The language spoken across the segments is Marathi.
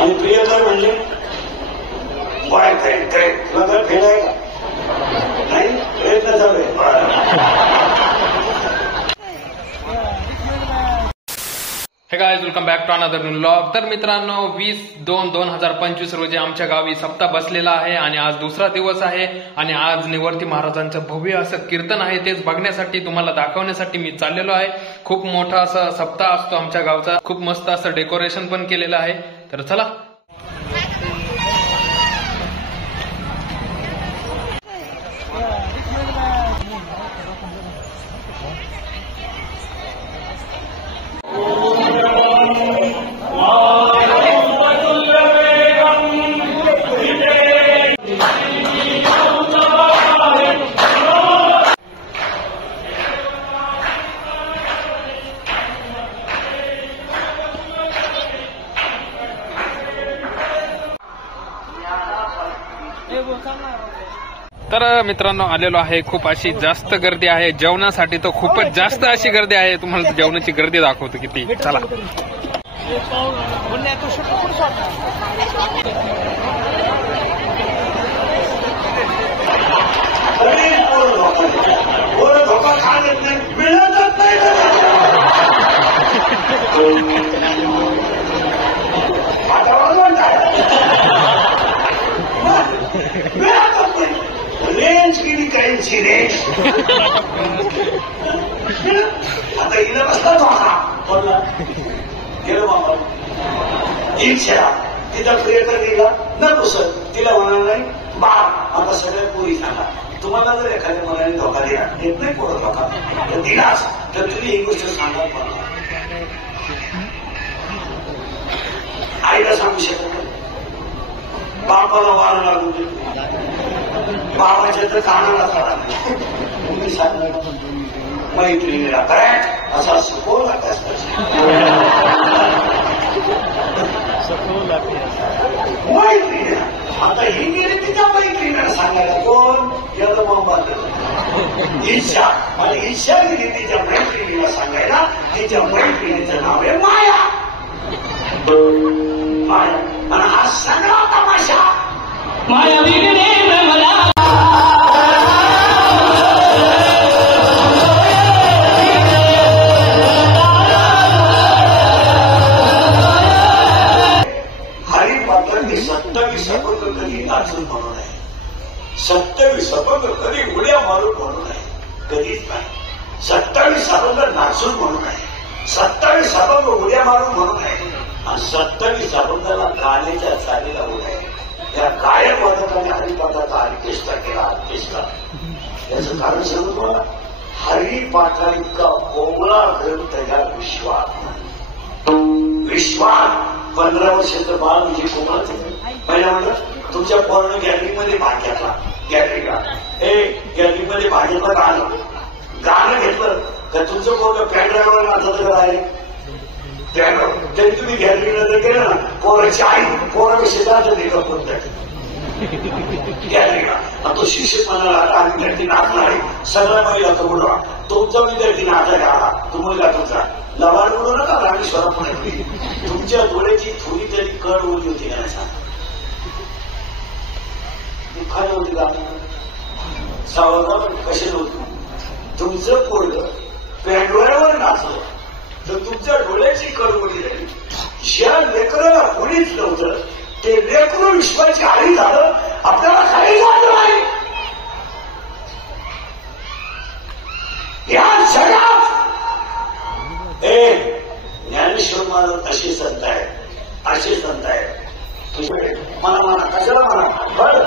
आणि प्रियकर म्हणजे बॉयफ्रेंड. करेक्ट. तुला गर्लफ्रेंड आहे का? नाही. प्रयत्न चालू आहे. Hey guys, welcome back to another new vlog. तर मित्रांनो, 20/2/2025 रोजी आमच्या गावी सप्ताह बसलेला आहे आणि आज दुसरा दिवस आहे आणि आज निवर्ती महाराजांचं भव्य असं कीर्तन आहे. तेच बघण्यासाठी, तुम्हाला दाखवण्यासाठी मी चाललेलो आहे. खूप मोठा असा सप्ताह असतो आमच्या गावचा. खूप मस्त असं डेकोरेशन पण केलेलं आहे. तर चला. तर मित्रांनो, आलेलो आहे. खूप अशी जास्त गर्दी आहे जेवणासाठी. तर खूपच जास्त अशी गर्दी आहे. तुम्हाला जेवणाची गर्दी दाखवतो किती. चला. रेंज केली काहींची रेंज. आता हिला बसला बोलला गेलो बाबा इच्छा तिचा प्रियकर दिला नको सर. तिला म्हणाल नाही बा आता सगळ्या पोरी सांगा. तुम्हाला जर एखाद्या मनाने धोका दिला येत नाही पोरं धोका तर दिलाच तर तुम्ही ही गोष्ट सांगा. आईला सांगू शकत नाही. बापाला वार लागू दे. बाबाच्या तर कानाला चढा नाही. तुम्ही सांगा मैत्रिणीला करेक्ट असा सखोल अभ्यास मैत्रिणीला. आता ही गेली तिच्या मैत्रिणीला सांगायला कोण याला मोहम्मद ईशा. मला ईशा गेली तिच्या मैत्रिणीला सांगायला. तिच्या मैत्रिणीचं नाव आहे माया. माया आणि हा सगळा तमाशा माया बिगडे मला. हरिपात्रांनी 27 अपंग कधी नाचून म्हणून आहे. 27 अपंग कधी उड्या मारून म्हणून आहे. कधीच नाही. 27 अपंग नाचून म्हणून आहे. 27 अपंग उड्या मारून म्हणून आहे. आणि 27 अपंगाला गाण्याच्या चालीला उड्या आहे. या गायक वादकाने हरिपाठाचा ऑर्केस्ट्रा केला. ऑर्केस्ट्रा याचं कारण सांगू तुम्हाला. हरिपाठा इतका कोवळा ग्रंथ या विश्वात 15 वर्षाचं बाळ म्हणजे कोकणाचं. पहिला म्हणलं तुमच्या पोरानं गॅलरीमध्ये भाग घेतला. गॅलरीला गॅलरीमध्ये भाग घेतला. गाणं घेतलं तर तुमचं पोरं पॅन ड्रायव्हर नाचत आहे. तरी तुम्ही गॅलरीला जर गेलं ना पोराची आई पोराविषयी जायचं नाही का कोणत्या गॅलरीला. तो शिक्षक म्हणाला आम्ही विद्यार्थी नाचणार आहे. सगळ्या महिला तो बोलवा तुमचा विद्यार्थी नाचायला आला. तो मुलगा तुमचा लवाड बोलू नका. रामेश्वरा पुणे तुमच्या डोळ्याची थोडी तरी कळ ओली होती ना सांग. दुःखाने होती का सावधान कसे नव्हतं. तुमचं पोरग पॅन्डोऱ्यावर नाचलं तर तुमच्या डोळ्याची कळवली राहिली. ज्या लेकराला कोणीच नव्हतं ते लेकरू विश्वाची आळी झालं. आपल्याला काही झालं नाही. या जगात ज्ञानेश्वर महाराज असे संत आहेत. असे संत आहेत. मला म्हणा कशाला म्हणा बरं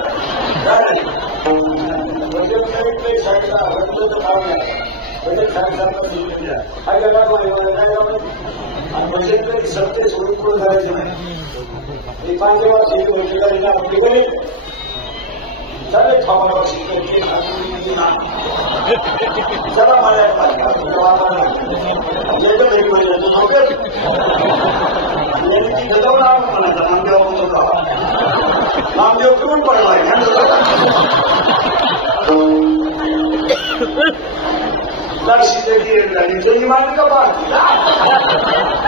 सत्य सोडून कोण करायचं नाही. 5 वर्ष आपली चालेल खावा चला मला नामदेव करून पडला. शिवाय मालिका पाहत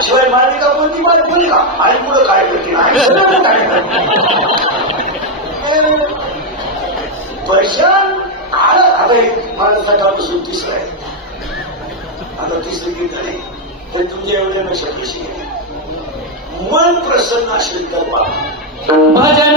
शिवाय मालिका कोणती मालिका आणि पुढे काय करते परेशान आता मला सकाळपासून तिसरं आहे, आता तिसरी गीत आहे, पण तुमच्या एवढ्या लक्षात कशी गेली. मन प्रसन्न असेल तर भजन